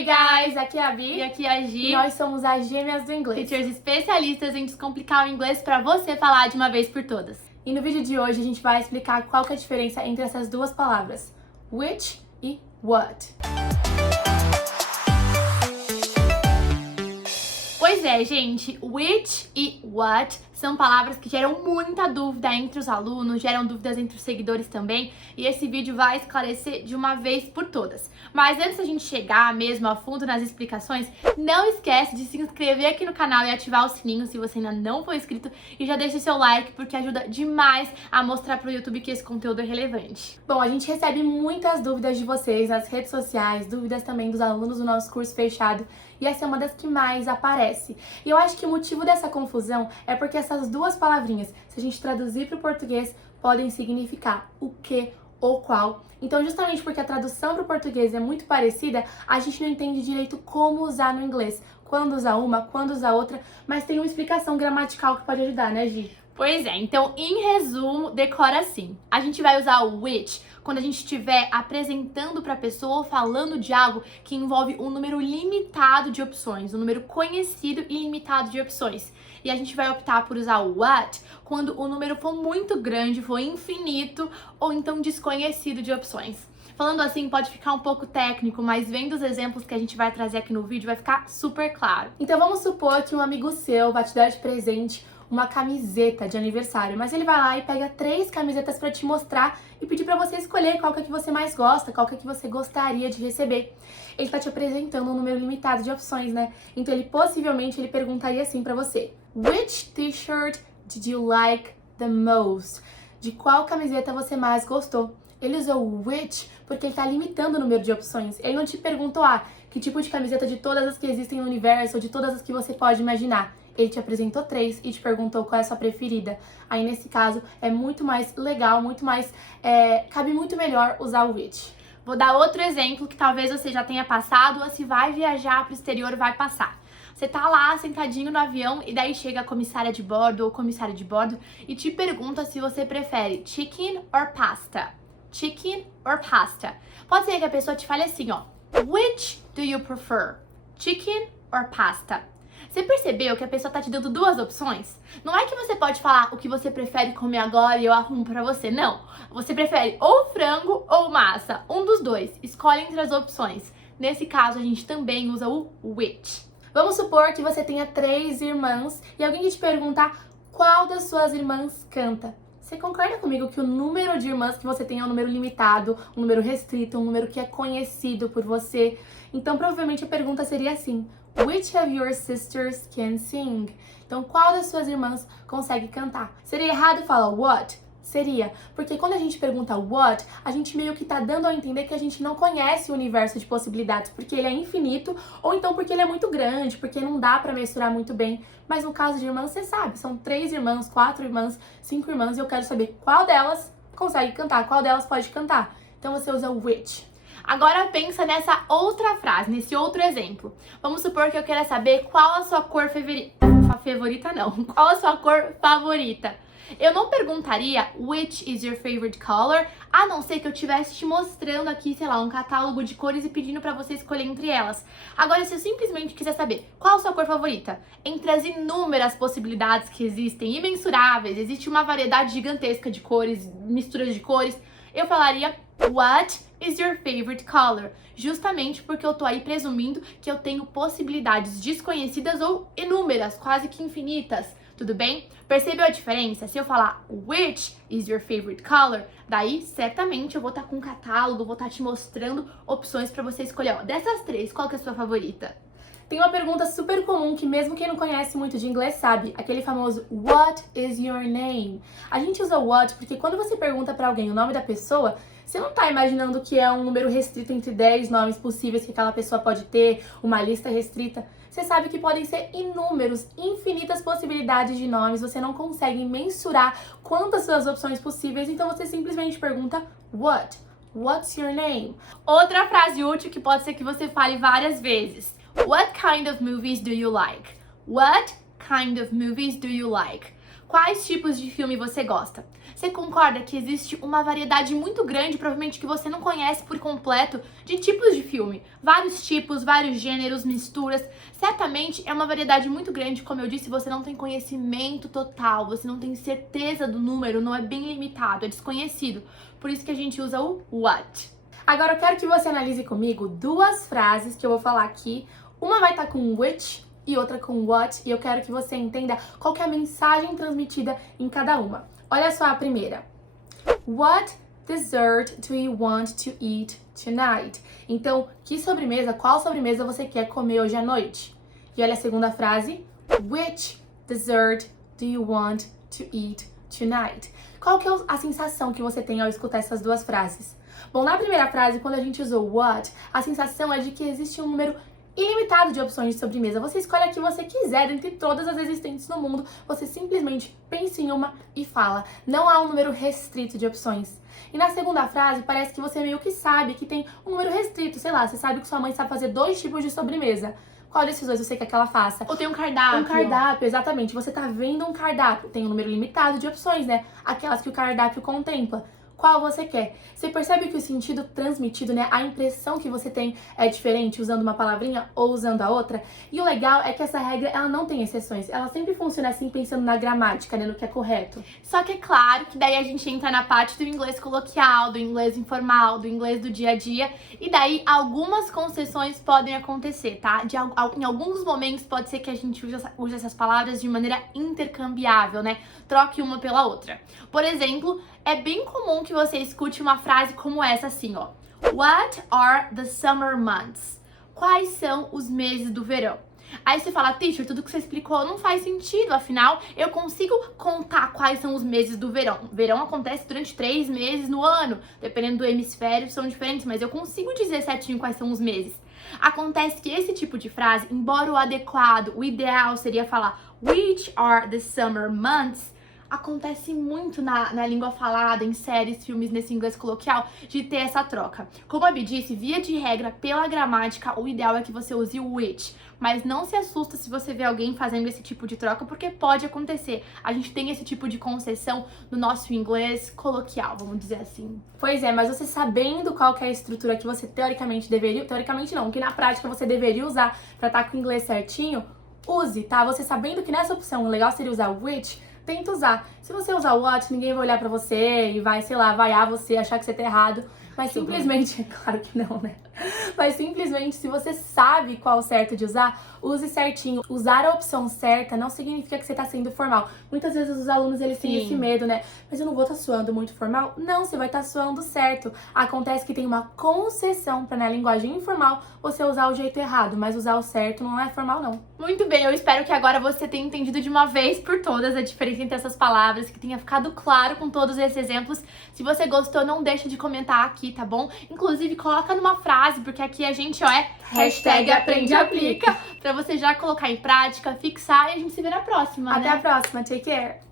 Hey guys, aqui é a Bi e aqui é a Gi. E nós somos as Gêmeas do Inglês. Teachers especialistas em descomplicar o inglês para você falar de uma vez por todas. E no vídeo de hoje a gente vai explicar qual que é a diferença entre essas duas palavras, which e what. Pois é, gente, which e what são palavras que geram muita dúvida entre os alunos, geram dúvidas entre os seguidores também, e esse vídeo vai esclarecer de uma vez por todas. Mas antes da gente chegar mesmo a fundo nas explicações, não esquece de se inscrever aqui no canal e ativar o sininho se você ainda não for inscrito, e já deixa seu like porque ajuda demais a mostrar pro YouTube que esse conteúdo é relevante. Bom, a gente recebe muitas dúvidas de vocês nas redes sociais, dúvidas também dos alunos do nosso curso fechado, e essa é uma das que mais aparece. E eu acho que o motivo dessa confusão é porque essas duas palavrinhas, se a gente traduzir para o português, podem significar o que ou qual. Então, justamente porque a tradução para o português é muito parecida, a gente não entende direito como usar no inglês. Quando usar uma, quando usar outra, mas tem uma explicação gramatical que pode ajudar, né, Gi? Pois é, então, em resumo, decora assim. A gente vai usar o which quando a gente estiver apresentando para a pessoa ou falando de algo que envolve um número limitado de opções, um número conhecido e limitado de opções. E a gente vai optar por usar o what quando o número for muito grande, for infinito ou então desconhecido de opções. Falando assim pode ficar um pouco técnico, mas vendo os exemplos que a gente vai trazer aqui no vídeo vai ficar super claro. Então vamos supor que um amigo seu vai te dar de presente uma camiseta de aniversário, mas ele vai lá e pega 3 camisetas pra te mostrar e pedir pra você escolher qual que é que você mais gosta, qual que é que você gostaria de receber. Ele tá te apresentando um número limitado de opções, né? Então ele possivelmente perguntaria assim pra você: Which t-shirt did you like the most? De qual camiseta você mais gostou? Ele usou which porque ele tá limitando o número de opções. Ele não te perguntou, que tipo de camiseta de todas as que existem no universo ou de todas as que você pode imaginar. Ele te apresentou 3 e te perguntou qual é a sua preferida. Aí, nesse caso, é muito mais legal, cabe muito melhor usar o which. Vou dar outro exemplo que talvez você já tenha passado ou se vai viajar para o exterior vai passar. Você tá lá sentadinho no avião e daí chega a comissária de bordo ou comissário de bordo e te pergunta se você prefere chicken or pasta. Chicken or pasta. Pode ser que a pessoa te fale assim, Which do you prefer? Chicken or pasta? Você percebeu que a pessoa tá te dando 2 opções? Não é que você pode falar o que você prefere comer agora e eu arrumo pra você, não. Você prefere ou frango ou massa, um dos 2. Escolhe entre as opções. Nesse caso, a gente também usa o which. Vamos supor que você tenha 3 irmãs e alguém te perguntar qual das suas irmãs canta. Você concorda comigo que o número de irmãs que você tem é um número limitado, um número restrito, um número que é conhecido por você? Então, provavelmente a pergunta seria assim: Which of your sisters can sing? Então, qual das suas irmãs consegue cantar? Seria errado falar what? Seria, porque quando a gente pergunta what, a gente meio que tá dando a entender que a gente não conhece o universo de possibilidades, porque ele é infinito, ou então porque ele é muito grande, porque não dá pra mensurar muito bem. Mas no caso de irmãs, você sabe, são 3 irmãs, 4 irmãs, 5 irmãs, e eu quero saber qual delas consegue cantar, qual delas pode cantar. Então você usa o which. Agora pensa nessa outra frase, nesse outro exemplo. Vamos supor que eu queira saber qual a sua cor favorita. Favorita não. Qual a sua cor favorita? Eu não perguntaria which is your favorite color, a não ser que eu estivesse te mostrando aqui, sei lá, um catálogo de cores e pedindo pra você escolher entre elas. Agora, se eu simplesmente quiser saber qual a sua cor favorita, entre as inúmeras possibilidades que existem, imensuráveis, existe uma variedade gigantesca de cores, misturas de cores, eu falaria what is your favorite color? Justamente porque eu tô aí presumindo que eu tenho possibilidades desconhecidas ou inúmeras, quase que infinitas. Tudo bem? Percebeu a diferença? Se eu falar which is your favorite color, daí certamente eu vou estar com um catálogo, vou estar te mostrando opções para você escolher. Dessas 3, qual que é a sua favorita? Tem uma pergunta super comum que mesmo quem não conhece muito de inglês sabe, aquele famoso What is your name? A gente usa what porque quando você pergunta pra alguém o nome da pessoa, você não tá imaginando que é um número restrito entre 10 nomes possíveis que aquela pessoa pode ter, uma lista restrita. Você sabe que podem ser inúmeros, infinitas possibilidades de nomes, você não consegue mensurar quantas suas opções possíveis, então você simplesmente pergunta what? What's your name? Outra frase útil que pode ser que você fale várias vezes. What kind of movies do you like? What kind of movies do you like? Quais tipos de filme você gosta? Você concorda que existe uma variedade muito grande, provavelmente que você não conhece por completo, de tipos de filme? Vários tipos, vários gêneros, misturas. Certamente é uma variedade muito grande, como eu disse, você não tem conhecimento total, você não tem certeza do número, não é bem limitado, é desconhecido. Por isso que a gente usa o what. Agora eu quero que você analise comigo duas frases que eu vou falar aqui. Uma vai estar com which e outra com what, e eu quero que você entenda qual que é a mensagem transmitida em cada uma. Olha só a primeira. What dessert do you want to eat tonight? Então, qual sobremesa você quer comer hoje à noite? E olha a segunda frase. Which dessert do you want to eat tonight? Qual que é a sensação que você tem ao escutar essas duas frases? Bom, na primeira frase, quando a gente usou what, a sensação é de que existe um número ilimitado de opções de sobremesa. Você escolhe a que você quiser, dentre todas as existentes no mundo, você simplesmente pensa em uma e fala. Não há um número restrito de opções. E na segunda frase, parece que você meio que sabe que tem um número restrito, sei lá, você sabe que sua mãe sabe fazer 2 tipos de sobremesa. Qual desses 2 você quer que ela faça? Ou tem um cardápio. Um cardápio, exatamente. Você tá vendo um cardápio, tem um número limitado de opções, né? Aquelas que o cardápio contempla. Qual você quer? Você percebe que o sentido transmitido, né, a impressão que você tem é diferente usando uma palavrinha ou usando a outra? E o legal é que essa regra, ela não tem exceções. Ela sempre funciona assim, pensando na gramática, né, no que é correto. Só que é claro que daí a gente entra na parte do inglês coloquial, do inglês informal, do inglês do dia a dia. E daí algumas concessões podem acontecer, tá? Em alguns momentos pode ser que a gente use essas palavras de maneira intercambiável, né? Troque uma pela outra. Por exemplo, é bem comum que você escute uma frase como essa, assim, ó. What are the summer months? Quais são os meses do verão? Aí você fala, teacher, tudo que você explicou não faz sentido, afinal, eu consigo contar quais são os meses do verão. O verão acontece durante 3 meses no ano, dependendo do hemisfério, são diferentes, mas eu consigo dizer certinho quais são os meses. Acontece que esse tipo de frase, embora o adequado, o ideal seria falar which are the summer months, acontece muito na língua falada, em séries, filmes, nesse inglês coloquial, de ter essa troca. Como a Bi disse, via de regra, pela gramática, o ideal é que você use o which. Mas não se assusta se você vê alguém fazendo esse tipo de troca, porque pode acontecer. A gente tem esse tipo de concessão no nosso inglês coloquial, vamos dizer assim. Pois é, mas você sabendo qual que é a estrutura que você teoricamente não, que na prática você deveria usar pra estar com o inglês certinho, use, tá? Você sabendo que nessa opção o legal seria usar o which, tenta usar. Se você usar o what, ninguém vai olhar pra você e vai, sei lá, vaiar você, achar que você tá errado. Mas simplesmente, é claro que não, né? Mas simplesmente, se você sabe qual o certo de usar, use certinho. Usar a opção certa não significa que você tá sendo formal. Muitas vezes os alunos, eles têm esse medo, né? Mas eu não vou estar soando muito formal? Não, você vai estar soando certo. Acontece que tem uma concessão pra, na linguagem informal, você usar o jeito errado. Mas usar o certo não é formal, não. Muito bem, eu espero que agora você tenha entendido de uma vez por todas a diferença entre essas palavras, que tenha ficado claro com todos esses exemplos. Se você gostou, não deixa de comentar aqui, tá bom? Inclusive, coloca numa frase, porque aqui a gente, ó, é #AprendeAplica, pra você já colocar em prática, fixar e a gente se vê na próxima, Até né? a próxima, take care!